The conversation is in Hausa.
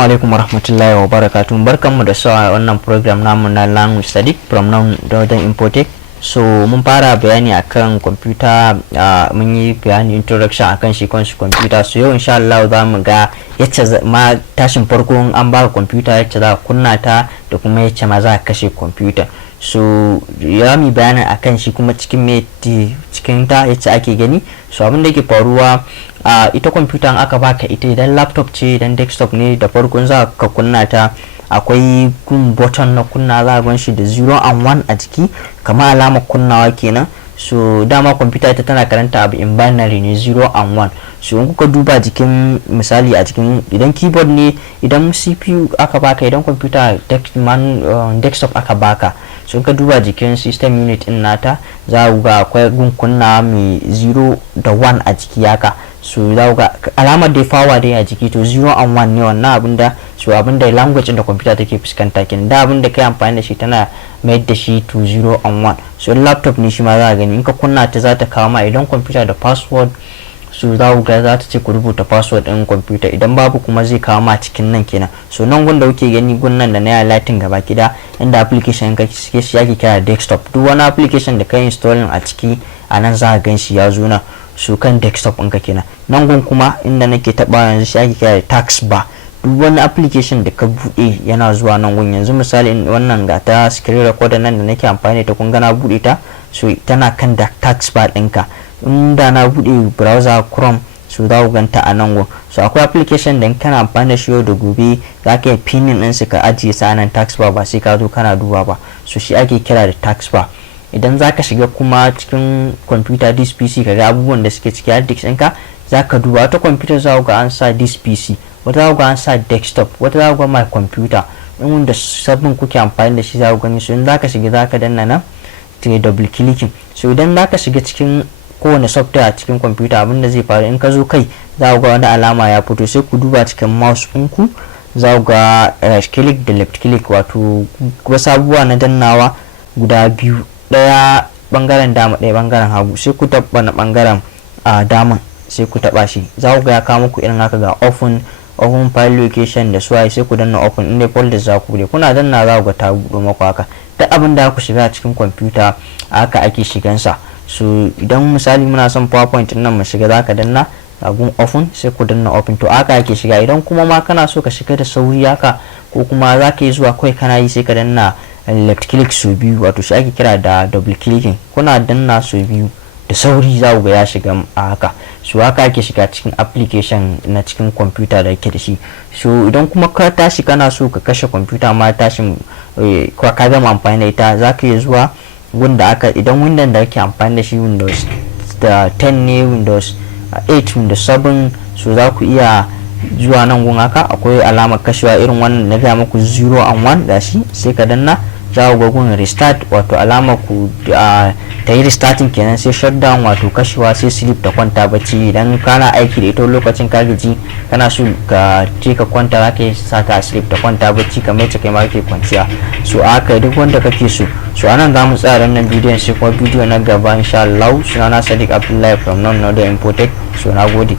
alaikum warahmatullahi wabarakatuh. Barkanmu da sawa wannan program namu na language study from Northern Impotech. So mun fara bayani akan computer, mun yi bayani introduction akan shi kanshi computer. So yau insha Allah za mu ga yacce ma tashin farko an ba computer yacce za ka kunna ta da kuma yacce ma za ka kashe computer. So ya mi bayanin akan shi kuma cikin ta yacce ake gani. So abin da yake faruwa, ita computer aka baka ita, idan laptop ce idan desktop ne, da farkon za ka kunna ta akwai gun button na kunna, za a shi da 0 and 1 a jiki kamar alamar kunnawa kenan. So dama computer ita tana karanta abu in binary ne 0 and 1. So in kuka duba jikin misali a jikin idan keyboard ne, idan CPU aka baka, idan computer desktop aka baka, so in ka duba jikin system unit din nata za ku ga akwai gun kunna mai 0 da 1 a jiki haka. So za ku ga alamar da fawa dai a jiki, to 0 and 1 ne wannan abinda, so abinda language da computer take fuskanta kenan, da abinda kai amfani da shi tana mayar da shi to 0 and 1. so laptop ne shi ma za ka gani in ka kunna ta za ta kawo ma, idan computer da password, so za ku ga za ta ce ku rubuta password din computer, idan babu kuma zai kawo ma cikin nan kenan. So nan gun da kuke gani gun nan da na highlighting gaba kida inda application ka shi yake kira desktop, duk wani application da kai installing a ciki a nan za ka gan shi ya zo na su kan desktop ɗinka kenan. Nan gun kuma inda nake taɓa yanzu shi ake kira tax bar, duk wani application da ka buɗe yana zuwa nan gun. Yanzu misali wannan ga ta screen recorder nan da nake amfani da ta, kun ga na buɗe ta, so tana kan da tax bar ɗinka. Inda na buɗe browser Chrome, so za ku ganta a nan gun. So akwai application da kana amfani da shi yau da gobe za ka yi pinning ɗinsu ka ajiye sa nan tax bar, ba sai ka zo kana duba ba. So shi ake kira da tax bar. Idan za ka shiga kuma cikin computer this PC ka ga abubuwan da suke ciki hard disk ɗinka, za ka duba wata computer za ku ga an sa this PC, wata za ku ga an sa desktop, wata za ku ga my computer. In wanda sabbin kuke amfani da shi za ku gani. So in za ka shiga za ka danna nan ta double clicking. So idan za ka shiga cikin kowane software a cikin computer, abinda zai faru in ka zo kai za ku ga wani alama ya fito, sai ku duba cikin mouse ɗinku za ku ga right click da left click, wato wasu abubuwa na dannawa guda biyu, daya bangaren dama daya bangaren hagu. Sai ku taba na bangaren dama sai ku taba shi, za ku ga ya kawo muku irin haka ga open file location da suwaye, sai ku danna open, inda folders za ku bude, kuna danna za ku ga ta buɗe maku haka. duk abin da ku shiga cikin computer haka ake shigansa. So idan misali muna son PowerPoint nan mu shiga, za ka danna abun open sai ku danna open, to haka ake shiga. Idan kuma ma kana so ka shiga da sauri haka, ko kuma za ka yi zuwa kai kana yi, sai ka danna left click so biyu, wato shi ake kira da double clicking. Kuna danna so biyu da sauri za ku ga ya shiga a haka. So haka ake shiga cikin application na cikin computer da yake da shi. So idan kuma ka tashi kana so ka kashe computer ma tashin ka gama amfani da ita, za ka yi zuwa wanda aka, idan window da ake amfani da shi Windows 10 ne, Windows 8, Windows 7, so za ku iya zuwa nan gun haka akwai alamar kashewa irin wannan na ga muku 0 and 1 da shi, sai ka danna za ku ga gun restart, wato alamar ku ta yi restarting kenan, sai shutdown wato kashewa, sai sleep ta kwanta bacci. Idan kana aiki da ita lokacin ka gaji kana so ka je ka kwanta, za ka yi sata sleep ta kwanta bacci kamar yadda kai ma kake kwanciya. So haka duk wanda kake so. So anan za mu tsaya wannan bidiyon, sai kuma bidiyo na gaba insha Allah. Sunana Sadiq Abdullahi from Northern Impotech. So na gode.